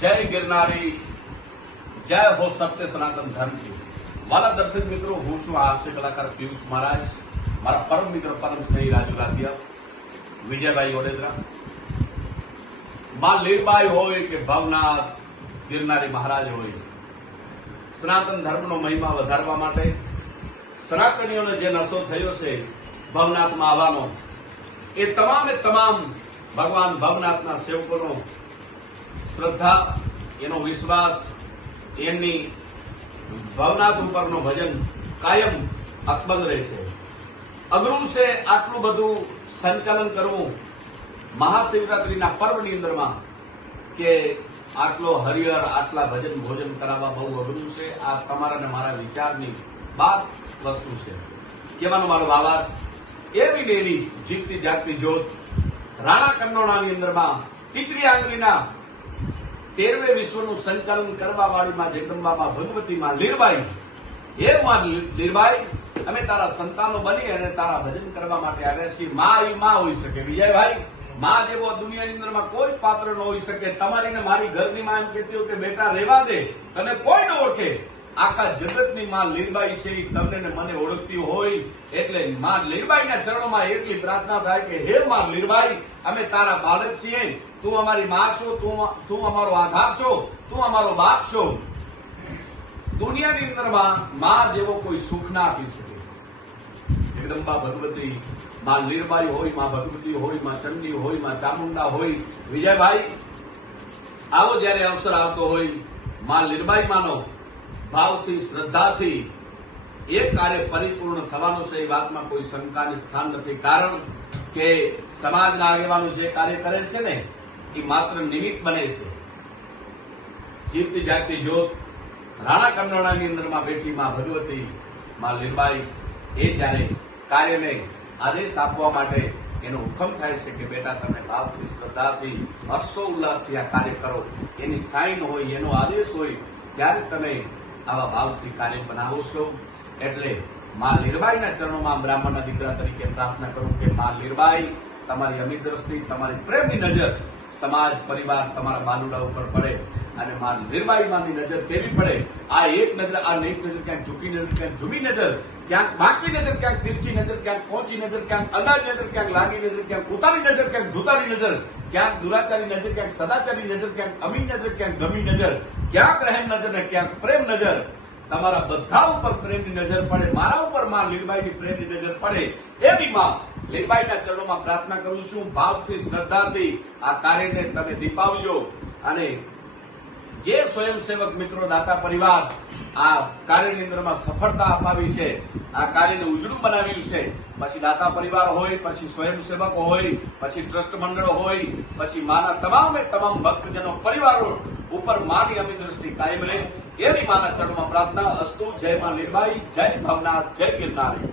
જય ગિરનારી, જય હો સત્ય સનાતન ધર્મ કી. વાલા દર્શક મિત્રો, હું છું હાસ્ય કલાકાર પિયુષ મહારાજ. મારા પરમ મિત્ર પરમ સ્નેહી રાજુ રાધિયા વિજયભાઈ વડોદરા. માં લીરબાઈ હોય કે ભવનાથ, ગિરનારી મહારાજ હોય, સનાતન ધર્મનો મહિમા વધારવા માટે સનાતનીઓને જે નશો થયો છે ભવનાથમાં આવવાનો, એ તમામે તમામ ભગવાન ભવનાથના સેવકોનો શ્રદ્ધા, એનો વિશ્વાસ, એમની ભવનાથ ઉપરનો ભજન કાયમ અકબંધ રહેશે. અઘરું છે આટલું બધું સંકલન કરવું મહાશિવરાત્રીના પર્વની અંદરમાં કે આટલો હરિહર, આટલા ભજન, ભોજન કરાવવા બહુ અઘરું છે. આ તમારા ને મારા વિચારની બાદ વસ્તુ છે. કહેવાનો મારો બાબા એવી ડેલી જીતતી જાગતી જ્યોત રાણા કન્નોડાની અંદરમાં ટીચરી આંગળીના તેરવે વિશ્વનું સંચાલન કરવા વાળીમાં જગદંબામાં ભગવતીમાં લીરબાઈ હે માં લીરબાઈ અમે તારા સંતાનો બની અને તારા ભજન કરવા માટે આવ્યા છીએ. માં એ માં હોઈ શકે. વિજયભાઈ માં જેવો દુનિયાની અંદરમાં કોઈ પાત્ર ન હોઈ શકે. તમારી ને મારી ઘરની માં એમ કહેતી હોય કે, બેટા, રેવા દે. તને કોઈ ન ઓળખે. આખા જગતની માં લીરબાઈ છે તમને મને ઓળખતી હોય, એટલે માં લીલબાઈના ચરણોમાં એટલી પ્રાર્થના થાય કે, હે માં લીલબાઈ, અમે તારા બાળક છીએ. તું અમારી માં છો, તું અમારો આધાર છો, તું અમારો બાપ છો. દુનિયાની અંદરમાં માં જેવો કોઈ સુખ ના આપી શકે. જગદંબા ભગવતી, માં લીરબાઈ હોય, માં ભગવતી હોય, માં ચંડી હોય, માં ચામુંડા હોય, વિજયભાઈ, આવો જ્યારે અવસર આવતો હોય, માં લીરબાઈ માનો ભાવથી, શ્રદ્ધાથી એ કાર્ય પરિપૂર્ણ થવાનું છે, એ વાતમાં કોઈ શંકાની સ્થાન નથી. કારણ કે સમાજના આગેવાનો જે કાર્ય કરે છે ને, એ માત્ર નિમિત્ત બને છે. જીવતી જાગતી જ્યોત રાણા કન્નોડાની અંદરમાં બેઠી માં ભગવતી, માં લીરબાઈ એ જ્યારે કાર્યને આદેશ આપવા માટે એનો હુકમ થાય છે કે બેટા, તમે ભાવથી, શ્રદ્ધાથી હર્ષો ઉલ્લાસથી આ કાર્ય કરો. એની સાઈન હોય, એનો આદેશ હોય, ત્યારે તમે આવા ભાવથી કાર્ય બનાવો છો. એટલે મા લીરબાઈના ચરણોમાં બ્રાહ્મણના દીકરા તરીકે પ્રાર્થના કરું કે, મા લીરબાઈ, તમારી અમી દ્રષ્ટિ, તમારી પ્રેમની નજર સમાજ પરિવાર તમારા બાલુડા ઉપર પડે અને માં નિર્વાહી માની નજર કેવી પડે આ એક નજર આ એક નજર ક્યાંક ઝૂકી નજર ક્યાંક ઝૂમી નજર ક્યાંક બાકી નજર ક્યાંક તિરછી નજર ક્યાંક પહોંચી નજર ક્યાંક અંદાજ નજર ક્યાંક લાગી નજર ક્યાંક ઉતારી નજર ક્યાંક ધુતારી નજર ક્યાંક દુરાચારી નજર ક્યાંક સદાચારી નજર ક્યાંક અમીન નજર ક્યાંક ગમી નજર ક્યાંક રહેમ નજર ને ક્યાંક પ્રેમ નજર તમારા બધા ઉપર પ્રેમની નજર પડે મારા ઉપરમાં લીલબાઈની પ્રેમની નજર પડે એવી માં લીલબાઈના ચરણોમાં પ્રાર્થના કરું છું. ભાવથી, શ્રદ્ધાથી આ કાર્યને તમે દીપાવજો અને જે સ્વયંસેવક મિત્રો દાતા પરિવાર આ કાર્યની અંદરમાં સફળતા અપાવી છે, આ કાર્યને ઉજળું બનાવ્યું છે, પછી દાતા પરિવાર હોય, પછી સ્વયંસેવકો હોય, પછી ટ્રસ્ટ મંડળ હોય, પછી માના તમામે તમામ ભક્તજનો પરિવારો ઉપર માની અમી દ્રષ્ટિ કાયમ રહે. એવી માના ચરણમાં પ્રાર્થના અસ્તુ. જય માં લીરબાઈ જય ભવનાથ, જય ગિરનારી.